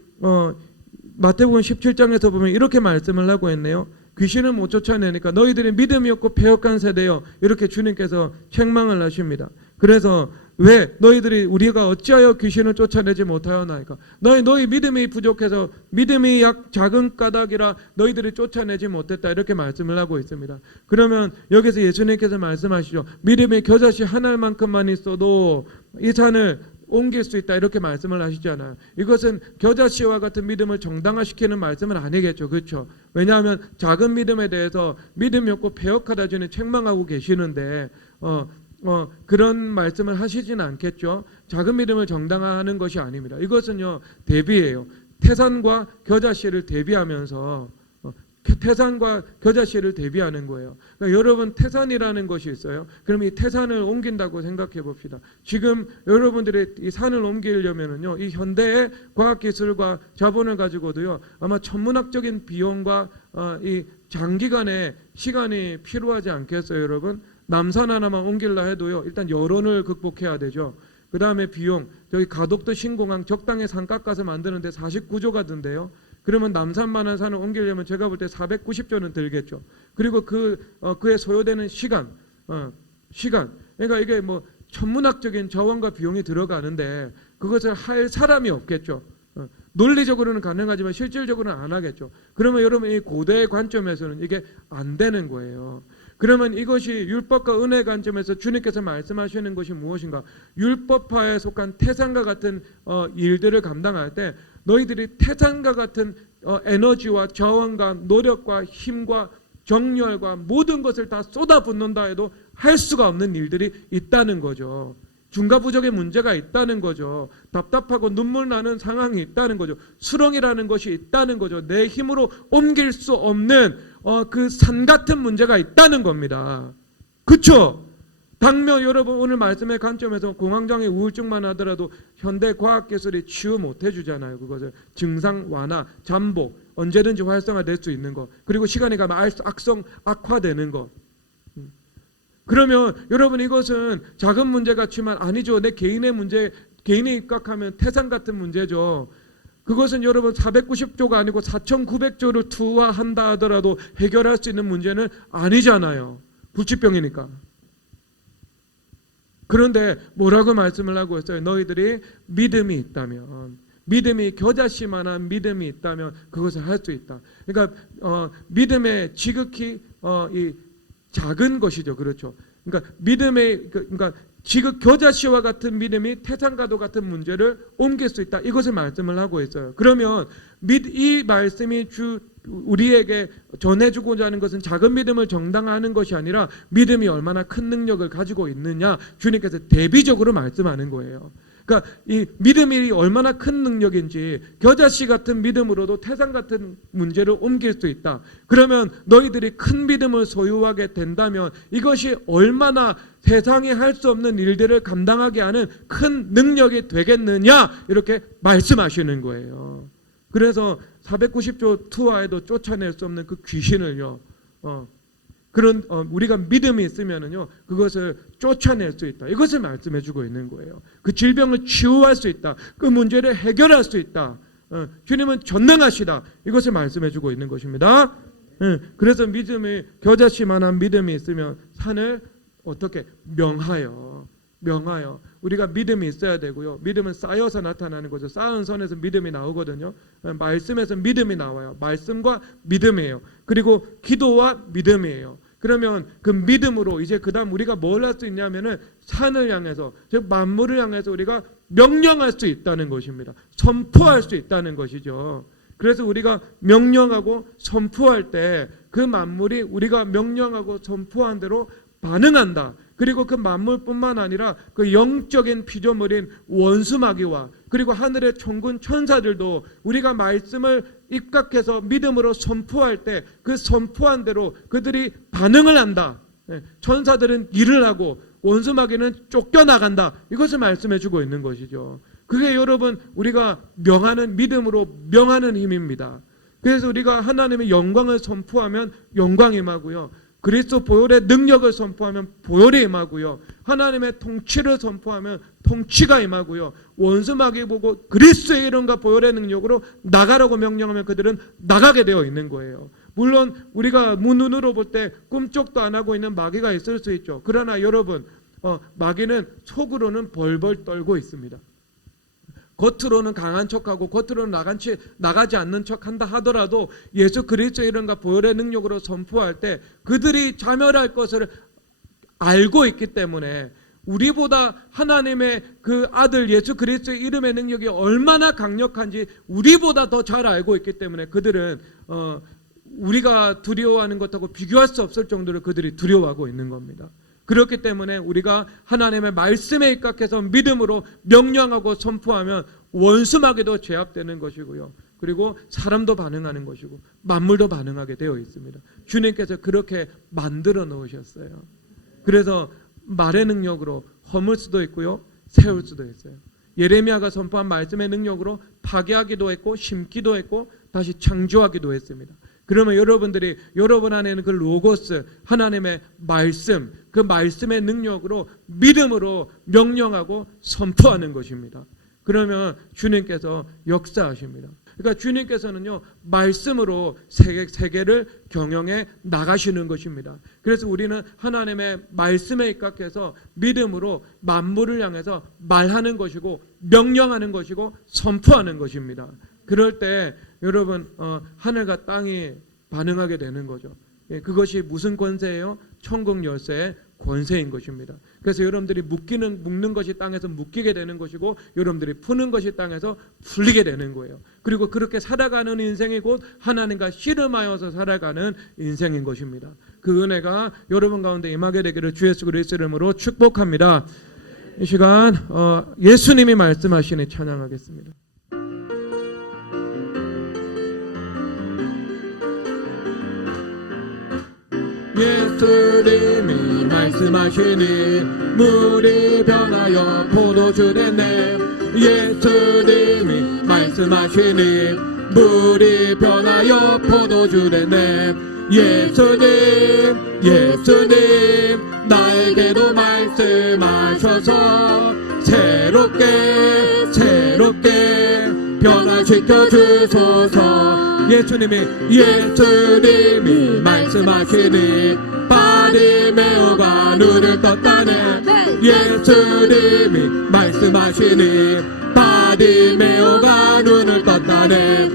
마태복음 17장에서 보면 이렇게 말씀을 하고 있네요. 귀신을 못 쫓아내니까 너희들이 믿음이 없고 패역한 세대여, 이렇게 주님께서 책망을 하십니다. 그래서 왜 너희들이 우리가 어찌하여 귀신을 쫓아내지 못하였나이까? 너희 믿음이 부족해서, 믿음이 작은 까닭이라 너희들이 쫓아내지 못했다, 이렇게 말씀을 하고 있습니다. 그러면 여기서 예수님께서 말씀하시죠. 믿음이 겨자씨 하나만큼만 있어도 이 산을 옮길 수 있다, 이렇게 말씀을 하시잖아요. 이것은 겨자씨와 같은 믿음을 정당화시키는 말씀은 아니겠죠. 그렇죠? 왜냐하면 작은 믿음에 대해서 믿음이 없고 패역하다 주는 책망하고 계시는데 그런 말씀을 하시진 않겠죠. 작은 믿음을 정당화하는 것이 아닙니다. 이것은요, 대비예요. 태산과 겨자씨를 대비하면서 태산과 겨자씨를 대비하는 거예요. 그러니까 여러분, 태산이라는 것이 있어요. 그럼 이 태산을 옮긴다고 생각해 봅시다. 지금 여러분들이 이 산을 옮기려면은요, 이 현대의 과학기술과 자본을 가지고도요, 아마 천문학적인 비용과 이 장기간의 시간이 필요하지 않겠어요, 여러분? 남산 하나만 옮길라 해도요, 일단 여론을 극복해야 되죠. 그 다음에 비용, 저기 가덕도 신공항 적당히 산 깎아서 만드는데 49조가 든대요. 그러면 남산만한 산을 옮기려면 제가 볼 때 490조는 들겠죠. 그리고 그에 소요되는 시간. 그러니까 이게 뭐 천문학적인 자원과 비용이 들어가는데 그것을 할 사람이 없겠죠. 논리적으로는 가능하지만 실질적으로는 안 하겠죠. 그러면 여러분 이 고대의 관점에서는 이게 안 되는 거예요. 그러면 이것이 율법과 은혜의 관점에서 주님께서 말씀하시는 것이 무엇인가? 율법파에 속한 태산과 같은 일들을 감당할 때 너희들이 태산과 같은 에너지와 자원과 노력과 힘과 정열과 모든 것을 다 쏟아붓는다 해도 할 수가 없는 일들이 있다는 거죠. 중과부족의 문제가 있다는 거죠. 답답하고 눈물 나는 상황이 있다는 거죠. 수렁이라는 것이 있다는 거죠. 내 힘으로 옮길 수 없는 그 산 같은 문제가 있다는 겁니다. 그렇죠? 당뇨 여러분 오늘 말씀의 관점에서 공황장애 우울증만 하더라도 현대 과학기술이 치유 못해 주잖아요. 그것을 증상 완화, 잠복 언제든지 활성화될 수 있는 거, 그리고 시간이 가면 악성 악화되는 거. 그러면 여러분 이것은 작은 문제 같지만 아니죠. 내 개인의 문제, 개인이 입각하면 태산 같은 문제죠. 그것은 여러분 490조가 아니고 4,900조를 투하한다 하더라도 해결할 수 있는 문제는 아니잖아요. 불치병이니까. 그런데 뭐라고 말씀을 하고 있어요? 너희들이 믿음이 있다면, 믿음이 겨자씨만한 믿음이 있다면 그것을 할 수 있다. 그러니까 믿음의 지극히 이 작은 것이죠. 그렇죠. 그러니까 믿음의 그러니까 지극 겨자씨와 같은 믿음이 태산과도 같은 문제를 옮길 수 있다. 이것을 말씀을 하고 있어요. 그러면 이 말씀이 우리에게 전해주고자 하는 것은 작은 믿음을 정당화하는 것이 아니라 믿음이 얼마나 큰 능력을 가지고 있느냐 주님께서 대비적으로 말씀하는 거예요. 그러니까 이 믿음이 얼마나 큰 능력인지 겨자씨 같은 믿음으로도 태산 같은 문제를 옮길 수 있다. 그러면 너희들이 큰 믿음을 소유하게 된다면 이것이 얼마나 세상이 할 수 없는 일들을 감당하게 하는 큰 능력이 되겠느냐 이렇게 말씀하시는 거예요. 그래서 490조 투하에도 쫓아낼 수 없는 그 귀신을요. 그런 우리가 믿음이 있으면은요 그것을 쫓아낼 수 있다. 이것을 말씀해주고 있는 거예요. 그 질병을 치유할 수 있다. 그 문제를 해결할 수 있다. 주님은 전능하시다. 이것을 말씀해주고 있는 것입니다. 그래서 믿음이 겨자씨만한 믿음이 있으면 산을 어떻게 명하여 우리가 믿음이 있어야 되고요. 믿음은 쌓여서 나타나는 거죠. 쌓은 선에서 믿음이 나오거든요. 말씀에서 믿음이 나와요. 말씀과 믿음이에요. 그리고 기도와 믿음이에요. 그러면 그 믿음으로 이제 그다음 우리가 뭘 할 수 있냐면은 산을 향해서 즉 만물을 향해서 우리가 명령할 수 있다는 것입니다. 선포할 수 있다는 것이죠. 그래서 우리가 명령하고 선포할 때 그 만물이 우리가 명령하고 선포한 대로 반응한다. 그리고 그 만물뿐만 아니라 그 영적인 피조물인 원수마귀와 그리고 하늘의 천군 천사들도 우리가 말씀을 입각해서 믿음으로 선포할 때 그 선포한 대로 그들이 반응을 한다. 천사들은 일을 하고 원수마귀는 쫓겨나간다. 이것을 말씀해 주고 있는 것이죠. 그게 여러분 우리가 명하는 믿음으로 명하는 힘입니다. 그래서 우리가 하나님의 영광을 선포하면 영광이 임하고요. 그리스도 보혈의 능력을 선포하면 보혈이 임하고요. 하나님의 통치를 선포하면 통치가 임하고요. 원수마귀 보고 그리스도의 이름과 보혈의 능력으로 나가라고 명령하면 그들은 나가게 되어 있는 거예요. 물론 우리가 눈으로 볼 때 꿈쩍도 안 하고 있는 마귀가 있을 수 있죠. 그러나 여러분 마귀는 속으로는 벌벌 떨고 있습니다. 겉으로는 강한 척하고 겉으로는 나가지 않는 척한다 하더라도 예수 그리스도의 이름과 보혈의 능력으로 선포할 때 그들이 자멸할 것을 알고 있기 때문에 우리보다 하나님의 그 아들 예수 그리스도의 이름의 능력이 얼마나 강력한지 우리보다 더 잘 알고 있기 때문에 그들은 우리가 두려워하는 것하고 비교할 수 없을 정도로 그들이 두려워하고 있는 겁니다. 그렇기 때문에 우리가 하나님의 말씀에 입각해서 믿음으로 명령하고 선포하면 원수마귀도 제압되는 것이고요. 그리고 사람도 반응하는 것이고 만물도 반응하게 되어 있습니다. 주님께서 그렇게 만들어 놓으셨어요. 그래서 말의 능력으로 허물 수도 있고요. 세울 수도 있어요. 예레미야가 선포한 말씀의 능력으로 파괴하기도 했고 심기도 했고 다시 창조하기도 했습니다. 그러면 여러분들이 여러분 안에는 그 로고스 하나님의 말씀 그 말씀의 능력으로 믿음으로 명령하고 선포하는 것입니다. 그러면 주님께서 역사하십니다. 그러니까 주님께서는요 말씀으로 세계를 경영해 나가시는 것입니다. 그래서 우리는 하나님의 말씀에 입각해서 믿음으로 만물을 향해서 말하는 것이고 명령하는 것이고 선포하는 것입니다. 그럴 때 여러분 하늘과 땅이 반응하게 되는 거죠. 예, 그것이 무슨 권세예요? 천국 열쇠의 권세인 것입니다. 그래서 여러분들이 묶는 것이 땅에서 묶이게 되는 것이고 여러분들이 푸는 것이 땅에서 풀리게 되는 거예요. 그리고 그렇게 살아가는 인생이 곧 하나님과 씨름하여서 살아가는 인생인 것입니다. 그 은혜가 여러분 가운데 임하게 되기를 주 예수 그리스도 이름으로 축복합니다. 이 시간 예수님이 말씀하시니 찬양하겠습니다. 예수님이 말씀하시니 물이 변하여 포도주 됐네. 예수님이 말씀하시니 물이 변하여 포도주 됐네. 예수님 나에게도 말씀하셔서 새롭게 변화시켜 주소서. 예수님이 말씀하시니 바리메오가 눈을 떴다네. 예수님이 말씀하시니 바리메오가 눈을 떴다네.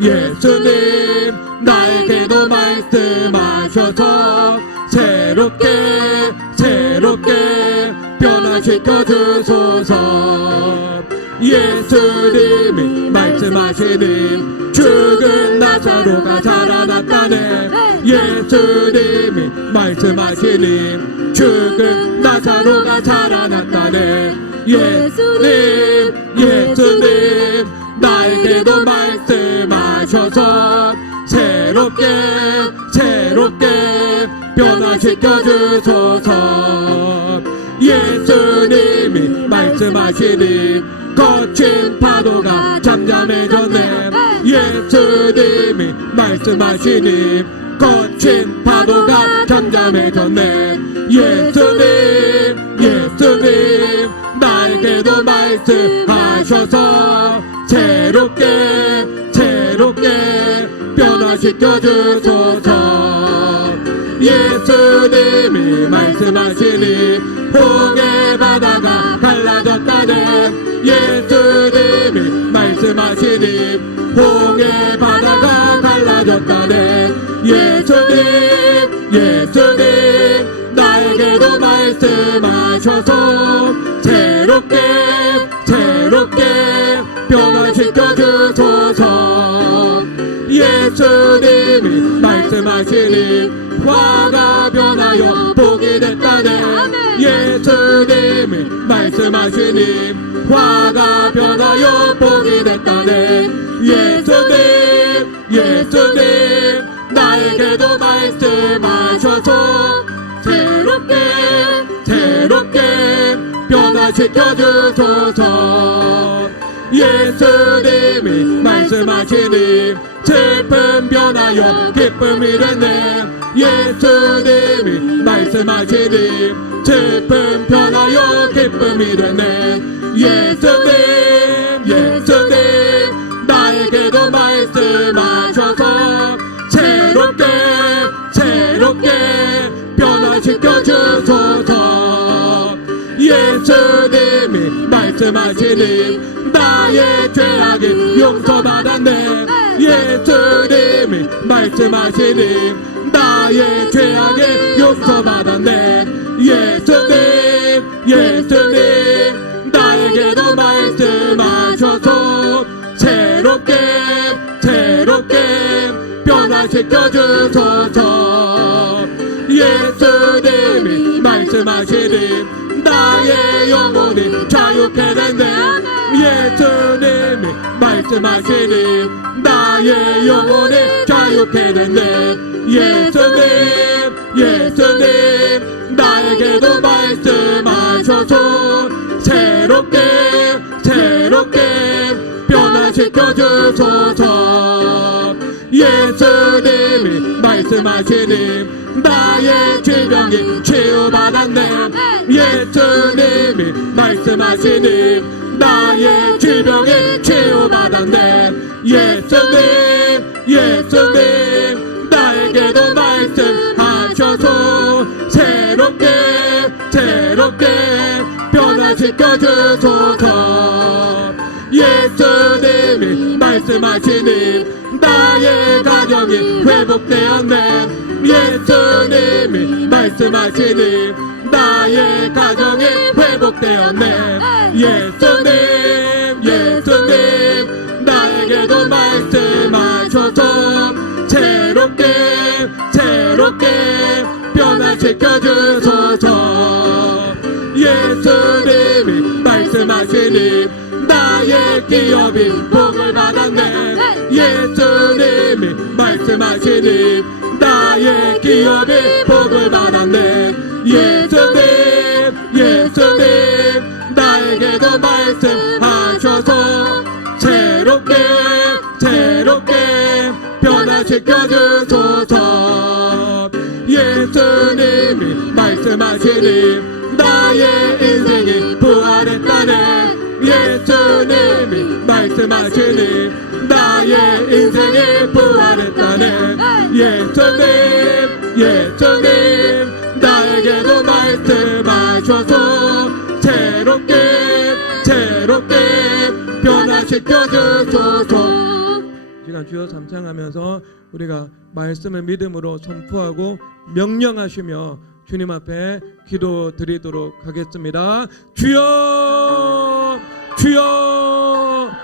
예수님 나에게도 말씀하셔서 새롭게 변화시켜 주소서. 예수님이 말씀하시니 죽은 나사로가 살아났다네. 예수님이 말씀하시니 죽은 나사로가 살아났다네. 예수님 나에게도 말씀하셔서 새롭게 변화시켜 주소서. 예수님이 말씀하시니 거친 파도가 잠잠해졌네. 예수님이 말씀하시니 거친 파도가 잠잠해졌네. 예수님 나에게도 말씀하셔서 새롭게 변화시켜 주소서. 예수님이 말씀하시니 홍해 바다가 갈라졌다네. 예수님이 말씀하시니 홍해 바다가 갈라졌다네. 예수님 나에게도 말씀하셔서 새롭게 변화시켜 주소서. 예수님이 말씀하시니 화가 변하여 복이 됐다네. 예수님이 말씀하시니 화가 변하여 복이 됐다네. 예수님 나에게도 말씀하셔서 새롭게 변화시켜 주소서. 예수님이 말씀하시니 슬픔 변하여 기쁨이 됐네. 예수님이 말씀하시니 슬픔 변하여 기쁨이 됐네. 예수님 나에게도 말씀하셔서 새롭게 변화시켜 주소서. 예수님이 말씀하시니 나의 죄악이 용서받았네. 예수님이 말씀하시니 나의 죄악이 용서받았네. 예수님 나에게도 말씀하셔서 새롭게 변화시켜 주소서. 예수님이 말씀하시니 나의 영혼이 자유케 됐네. 예수님이 말씀하시니 나의 영혼이 자유케 됐네. 예수님 나에게도 말씀하셔서 새롭게 변화시켜 주소서. 예수님이 말씀하시니 나의 질병이 치유받았네. 예수님이 말씀하시니 나의 질병이 치유받았네. 예수님 나에게도 말씀하셔서 새롭게 변화시켜 주소서. 예수님이 말씀하시니 나의 가정이 회복되었네. 예수님이 말씀하시니 나의 가정이 회복되었네. 예수님 예수님 나에게도 말씀하셔서 새롭게 변화시켜 주소서. 예수님이 말씀하시니 나의 기업이 복을 받았네. 예수님이 말씀하시니 나의 기업이 복을 받았네. 예수님 나에게도 말씀하셔서 새롭게 변화시켜 주소서. 예수님이 말씀하시니 나의 인생이 부활했다네. 예수님이 말씀하시니 나의 인생이 부활했다네. 예수님 나에게도 말씀하셔서 새롭게 변화시켜 주소서. 시간 주여 삼창하면서 우리가 말씀을 믿음으로 선포하고 명령하시며 주님 앞에 기도드리도록 하겠습니다. 주여 주여